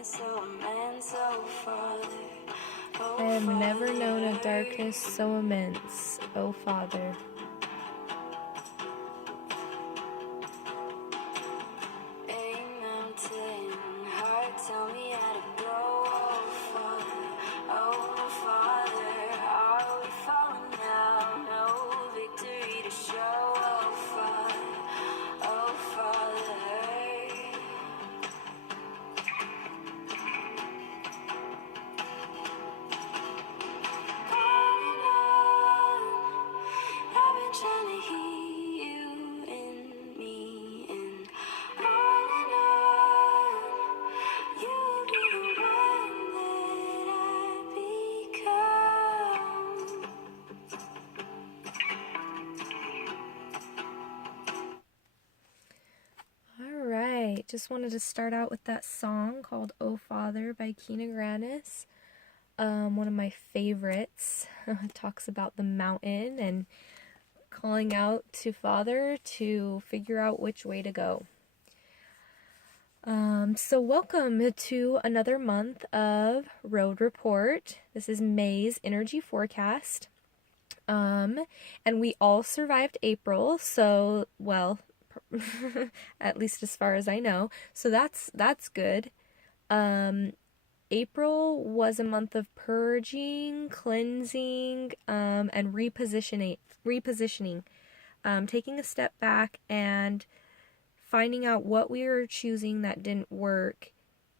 I have never known a darkness so immense, O Father. Alright, just wanted to start out with that song called O Father by Kina Grannis. One of my favorites. It talks about the mountain and calling out to Father to figure out which way to go. So welcome to another month of Road Report. This is May's energy forecast. And we all survived April, so, well, at least as far as I know. So that's good. April was a month of purging, cleansing, and repositioning, taking a step back and finding out what we were choosing that didn't work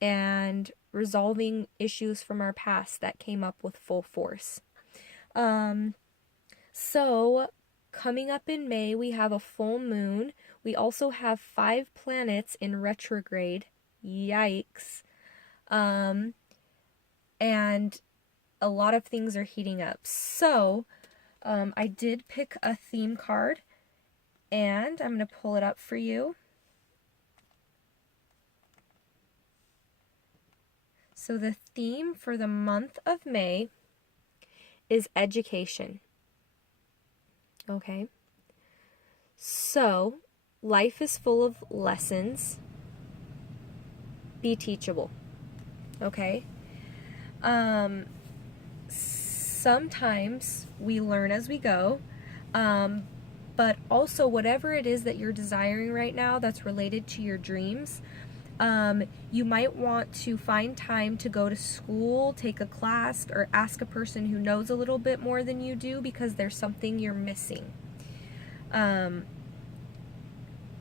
and resolving issues from our past that came up with full force. So coming up in May, we have a full moon. We also have 5 planets in retrograde. Yikes. And a lot of things are heating up. So, I did pick a theme card, and I'm going to pull it up for you. So the theme for the month of May is education. Okay? So, life is full of lessons. Be teachable. Okay? Sometimes we learn as we go, but also whatever it is that you're desiring right now that's related to your dreams, you might want to find time to go to school, take a class, or ask a person who knows a little bit more than you do because there's something you're missing.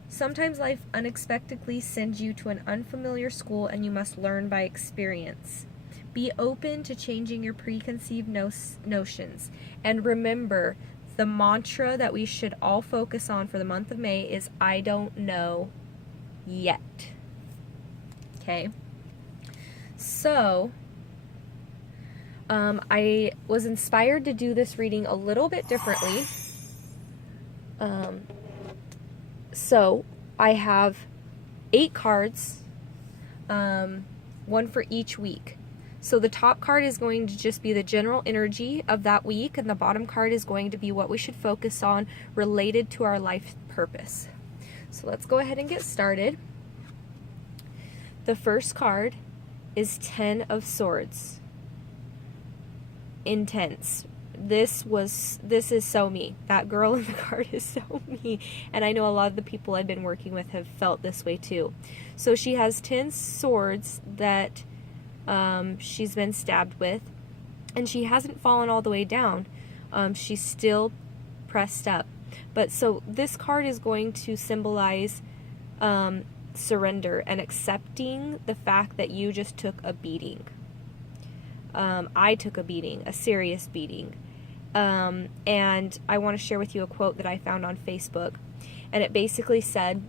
Sometimes life unexpectedly sends you to an unfamiliar school and you must learn by experience. Be open to changing your preconceived notions. And remember, the mantra that we should all focus on for the month of May is, I don't know yet. Okay? So, I was inspired to do this reading a little bit differently. So, I have 8 cards, one for each week. So the top card is going to just be the general energy of that week, and the bottom card is going to be what we should focus on related to our life purpose. So let's go ahead and get started. The first card is 10 of Swords. Intense. This is so me. That girl in the card is so me. And I know a lot of the people I've been working with have felt this way too. So she has 10 swords that she's been stabbed with, and she hasn't fallen all the way down. She's still pressed up. But so this card is going to symbolize surrender and accepting the fact that you just took a beating. I took a beating, a serious beating. And I want to share with you a quote that I found on Facebook. And it basically said,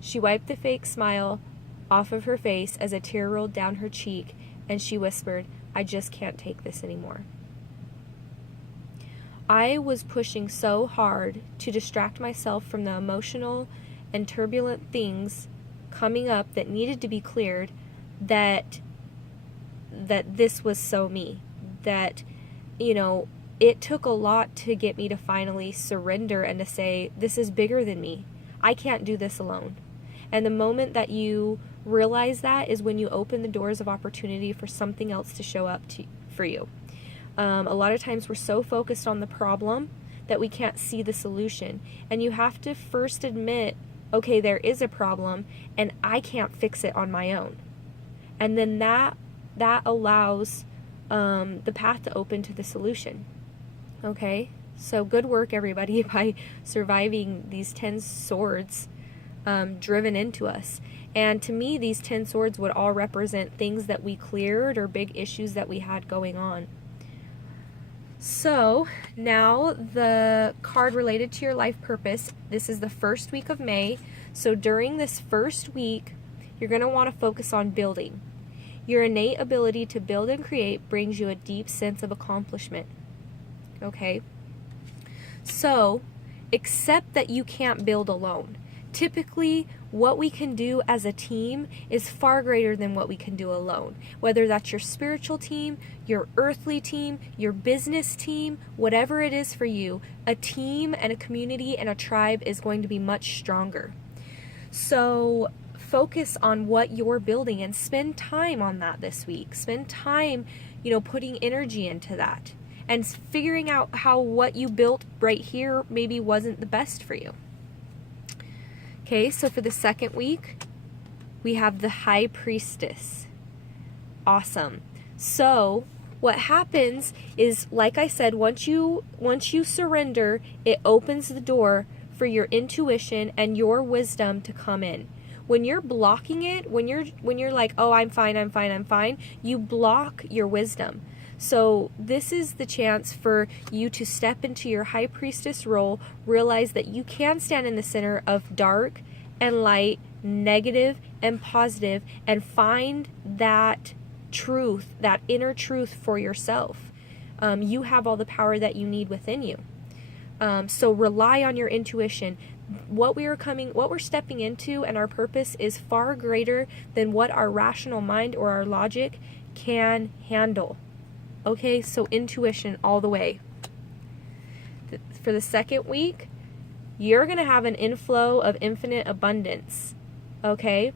she wiped the fake smile off of her face as a tear rolled down her cheek, and she whispered, I just can't take this anymore. I was pushing so hard to distract myself from the emotional and turbulent things coming up that needed to be cleared, that this was so me. That, it took a lot to get me to finally surrender and to say, this is bigger than me. I can't do this alone. And the moment that you realize that is when you open the doors of opportunity for something else to show up for you. A lot of times we're so focused on the problem that we can't see the solution. And you have to first admit, okay, there is a problem and I can't fix it on my own. And then that allows the path to open to the solution. Okay? So good work, everybody, by surviving these 10 swords driven into us. And to me, these 10 swords would all represent things that we cleared or big issues that we had going on. So now the card related to your life purpose, this is the first week of May. So during this first week, you're going to want to focus on building. Your innate ability to build and create brings you a deep sense of accomplishment. Okay? So accept that you can't build alone. Typically, what we can do as a team is far greater than what we can do alone. Whether that's your spiritual team, your earthly team, your business team, whatever it is for you, a team and a community and a tribe is going to be much stronger. So focus on what you're building and spend time on that this week. Spend time, putting energy into that and figuring out how what you built right here maybe wasn't the best for you. Okay, so for the second week, we have the High Priestess. Awesome. So what happens is, like I said, once you surrender, it opens the door for your intuition and your wisdom to come in. When you're blocking it, when you're like, oh, I'm fine, you block your wisdom. So this is the chance for you to step into your High Priestess role, realize that you can stand in the center of dark and light, negative and positive, and find that truth, that inner truth for yourself. You have all the power that you need within you. So rely on your intuition. What we're stepping into and our purpose is far greater than what our rational mind or our logic can handle. Okay, so intuition all the way. For the second week, you're going to have an inflow of infinite abundance. Okay?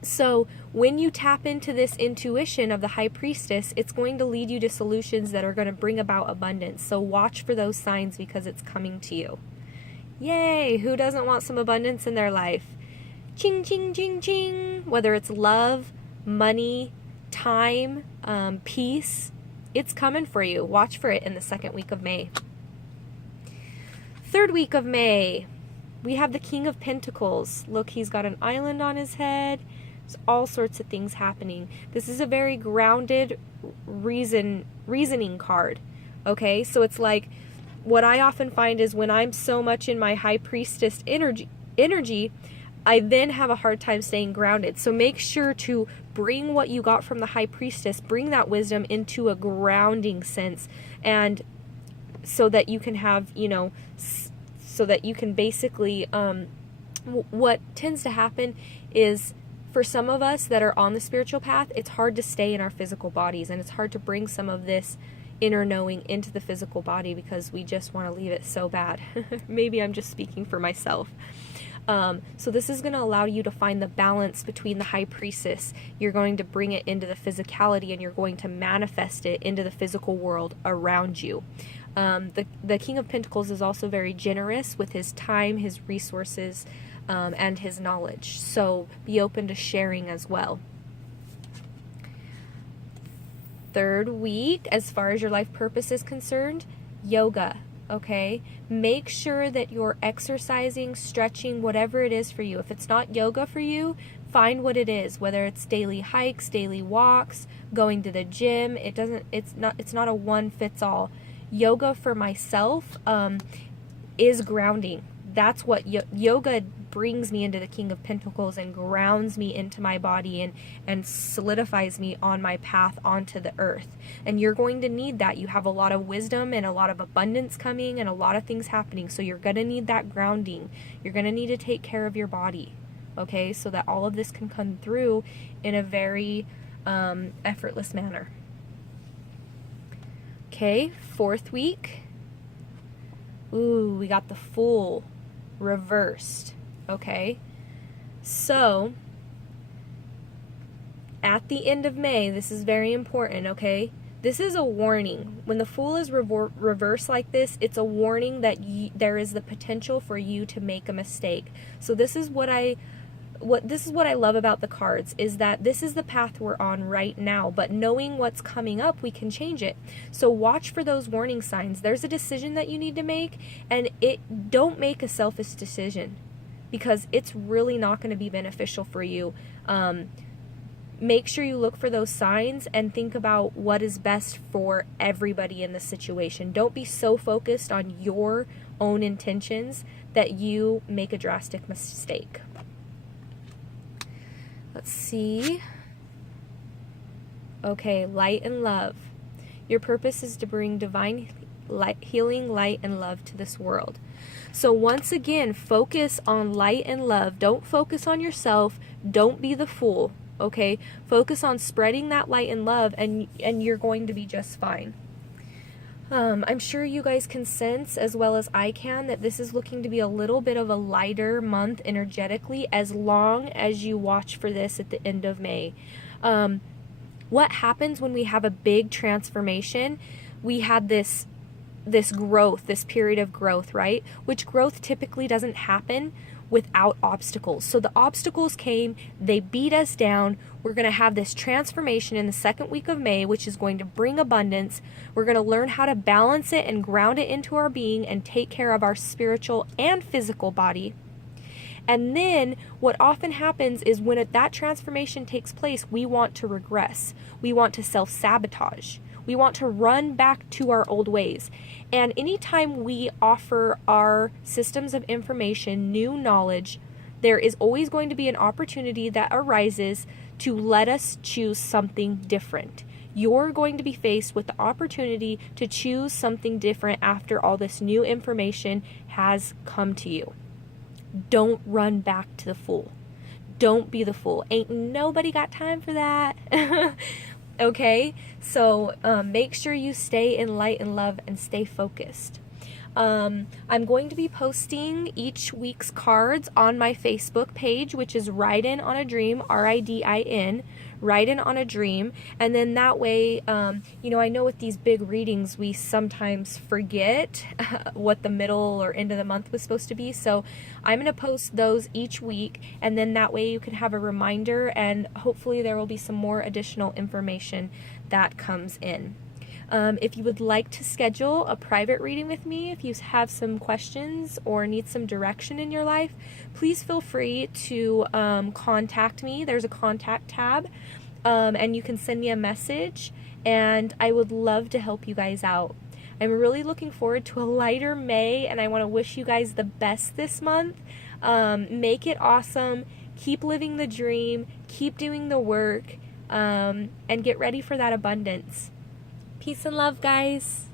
So when you tap into this intuition of the High Priestess, it's going to lead you to solutions that are going to bring about abundance. So watch for those signs because it's coming to you. Yay! Who doesn't want some abundance in their life? Ching, ching, ching, ching. Whether it's love, money, time, peace, it's coming for you. Watch for it in the second week of May. Third week of May, we have the King of Pentacles. Look, he's got an island on his head. There's all sorts of things happening. This is a very grounded reasoning card. Okay, so it's like, what I often find is when I'm so much in my High Priestess energy, I then have a hard time staying grounded. So make sure to bring what you got from the High Priestess, bring that wisdom into a grounding sense, and so that you can have, so that you can basically, what tends to happen is, for some of us that are on the spiritual path, it's hard to stay in our physical bodies, and it's hard to bring some of this inner knowing into the physical body because we just want to leave it so bad. Maybe I'm just speaking for myself. So this is going to allow you to find the balance between the High Priestess. You're going to bring it into the physicality and you're going to manifest it into the physical world around you. The King of Pentacles is also very generous with his time, his resources, and his knowledge. So be open to sharing as well. Third week, as far as your life purpose is concerned, yoga. Okay, make sure that you're exercising, stretching, whatever it is for you. If it's not yoga for you, find what it is, whether it's daily hikes, daily walks, going to the gym. It's not a one fits all. Yoga for myself is grounding. That's what yoga brings me into the King of Pentacles and grounds me into my body and solidifies me on my path onto the earth. And you're going to need that. You have a lot of wisdom and a lot of abundance coming and a lot of things happening. So you're going to need that grounding. You're going to need to take care of your body, okay, so that all of this can come through in a very effortless manner. Okay, fourth week. Ooh, we got the Fool reversed. Okay, so at the end of May, this is very important, okay? This is a warning. When the Fool is reversed like this, it's a warning that there is the potential for you to make a mistake. So this is what I love about the cards, is that this is the path we're on right now, but knowing what's coming up, we can change it. So watch for those warning signs. There's a decision that you need to make, and don't make a selfish decision, because it's really not going to be beneficial for you. Make sure you look for those signs and think about what is best for everybody in the situation. Don't be so focused on your own intentions that you make a drastic mistake. Let's see. Okay, light and love. Your purpose is to bring divine light, healing, light, and love to this world. So once again, focus on light and love. Don't focus on yourself. Don't be the fool. Okay, focus on spreading that light and love, and you're going to be just fine. I'm sure you guys can sense, as well as I can, that this is looking to be a little bit of a lighter month energetically, as long as you watch for this at the end of May. What happens when we have a big transformation? We had this growth, this period of growth, right? Which growth typically doesn't happen without obstacles. So the obstacles came, they beat us down. We're going to have this transformation in the second week of May, which is going to bring abundance. We're going to learn how to balance it and ground it into our being and take care of our spiritual and physical body. And then what often happens is when that transformation takes place, we want to regress. We want to self-sabotage. We want to run back to our old ways. And anytime we offer our systems of information new knowledge, there is always going to be an opportunity that arises to let us choose something different. You're going to be faced with the opportunity to choose something different after all this new information has come to you. Don't run back to the fool. Don't be the fool. Ain't nobody got time for that. Okay, so make sure you stay in light and love and stay focused. I'm going to be posting each week's cards on my Facebook page, which is Ridin on a Dream, RIDIN, Ridin on a Dream. And then that way, I know with these big readings, we sometimes forget what the middle or end of the month was supposed to be. So I'm going to post those each week, and then that way you can have a reminder, and hopefully there will be some more additional information that comes in. If you would like to schedule a private reading with me, if you have some questions or need some direction in your life, please feel free to contact me. There's a contact tab, and you can send me a message, and I would love to help you guys out. I'm really looking forward to a lighter May, and I want to wish you guys the best this month. Make it awesome. Keep living the dream. Keep doing the work, and get ready for that abundance. Peace and love, guys.